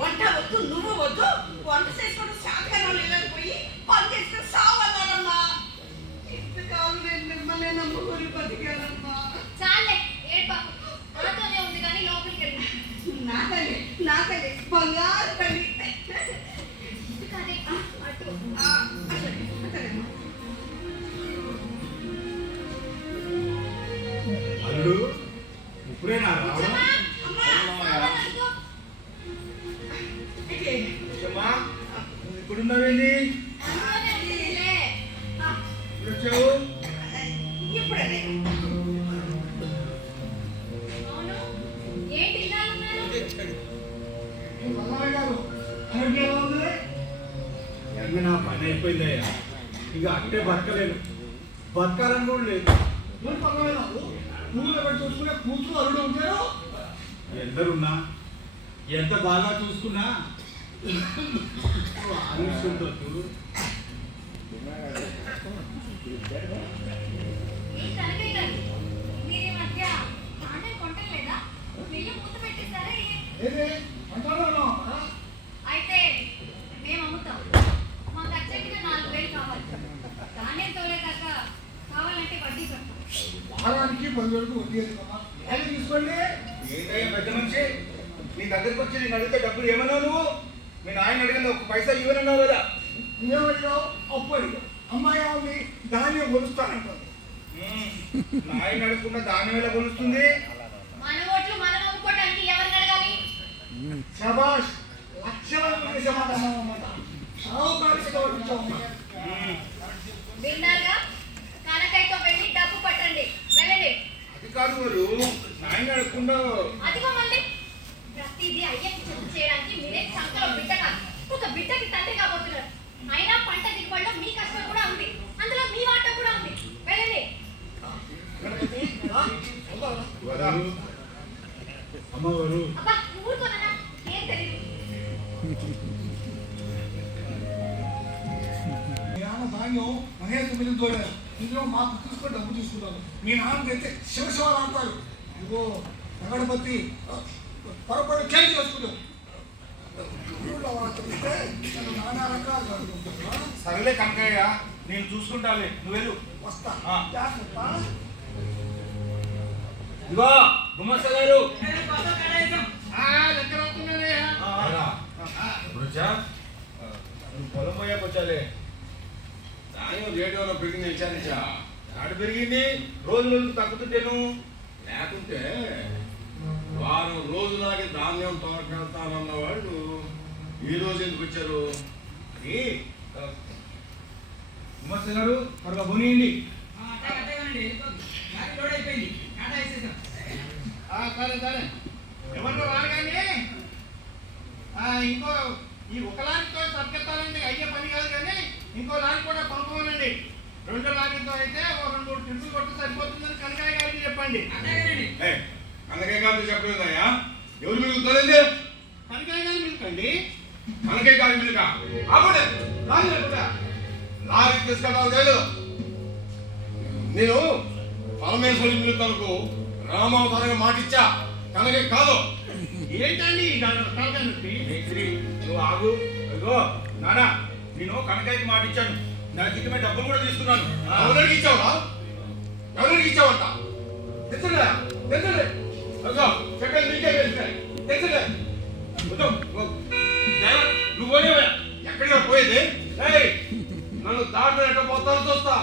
వంట వద్దు నువ్వు వద్దు వంట చేసుకుంటూ శాఖలో పోయి పని చేసుకుని సావన్నారమ్మా. ఇంతకాలం నేను మిమ్మల్ని నమ్ముకొని బతికానమ్మా. చాలే ఏడ్పాకు, నాతోనే ఉంది కానీ లోపలికి వెళ్ళి. నా తల్లి బంగారు తల్లి. కానీ అటు అల్లుడు ఇప్పుడేనా రావడం? ఇప్పుడున్నావేంటి? ఇప్పుడు వచ్చావు? ఇప్పుడే నా పని అయిపోయిందయ్యా, ఇక అట్టే బతకలేదు, బతకాలని కూడా లేదు. చూసుకునే కూతురు అల్లుడు ఉంటారు. ఎందరున్నా ఎంత బాగా చూసుకున్నా ఆలోచిస్తుంటారు. అయితే మేము అమ్ముతాం. మాకు అర్జెంటుగా 4,000 కావాలి. ధాన్యం తోలేదాకా కావాలంటే వడ్డీ కట్టాం. వారానికి 10,000 వడ్డీ తీసుకోండి. ఏంటయ్యా పెద్ద మనిషి, నీ దగ్గరికి వచ్చి నేను అడిగితే డబ్బులు ఏమన్నావు నువ్వు? మీ నాయన అడిగిన ఒక పైసా ఇవ్వనన్నావు కదా. ఏమడిగావు? అప్పు అడిగావు. అమ్మాయి ఉంది ధాన్యం కొలుస్తానంటుంది. నాయన అడగకుండా ధాన్యం ఎలా కొలుస్తుంది? మన ఓట్లు మనం అమ్ముకోవడానికి ఎవరిని అడగాలి? శబాష్, లక్షల మంది సమాధానం అన్నమాట. సావుకారిగా వచ్చావు. విన్నారుగా, కనకైతో వెళ్ళి డబ్బు పట్టండి, వెళ్ళండి. అది కాదు వారు నాయన అడగకుండా. అదిగో మళ్ళీ ప్రతిదీ అయ్యకి చెప్పు చేయడానికి మీరే సంకలో బిడ్డ కాదు, ఒక బిడ్డకి తండ్రి కాబోతున్నారు. అయినా పంట దిగుబడిలో మీ కష్టం కూడా ఉంది, అందులో మీ వాటా కూడా ఉంది, వెళ్ళండి. అమ్మవారు అబ్బా ఊరుకోనన్నా, ఏం తెలియదు. మీ నాన్న ధాన్యం మహేష్ మిల్లు తోడారు. ఇందులో మాకు తీసుకొని డబ్బు తీసుకున్నాను. మీ నాన్న అయితే శివశివాలు అంటారు. ఇదిగో నగడపతి పొరపాటు చేంజ్ చేసుకున్నాం. నానా రకాలు సరేలే కనకయ్య, నేను చూసుకుంటాలే, నువ్వు వెళ్ళు. వస్తా. ఇదిగో గుమ్మస్త గారు, పొలం పోయాక వచ్చాలే. ధాన్యం రేటు ఏమైనా పెరిగింది విచారించా? నాడు పెరిగింది, రోజు రోజు తగ్గుతుంటేను. లేకుంటే వారం రోజులాగే ధాన్యం తోటకెళ్తానన్న వాళ్ళు ఈ రోజు ఎందుకు వచ్చారు? గుమ్మస్త గారు త్వరగా పోనీయండి. సరే సరే, ఎవరు రారు కానీ ఇంకో ఈ ఒక లారీతో సరికెత్తాలండి అయ్యే పని కాదు, కానీ ఇంకో లారీ కూడా పంపమనండి. 2 లారీతో అయితే ఓ 2 ట్రిప్పులు కొట్టి సరిపోతుందని కనకాయ గారికి చెప్పండి. కనకాయ గారితో చెప్పలేదయ్యా? ఎవరు మిగులుతుందండి? కనకాయ గారి మిల్కండి. కనకాయ గారి మిల్క ఆపండి. లారీ తీసుకెళ్ళాలి లేదు. నేను పరమేశ్వరి మిల్కలకు రామావతారంగా మాటిచ్చా, కనకాయ కాదు. ఏంటండి తలకాయ నొప్పి? నువ్వు ఆగు. అదిగో నానా, నేను కనకాయకి మాట ఇచ్చాను, నా జీతమే డబ్బులు కూడా తీసుకున్నాను. ఎవరికి ఇచ్చావురా? ఎవరికి ఇచ్చావంట? తెచ్చలే తెచ్చలే. అదో చెప్పేది నీకే వెళ్తాయి. తెచ్చలే. నువ్వు ఎక్కడికి పోయేది? నన్ను దాంట్లో ఎట్లా పోతాను చూస్తా.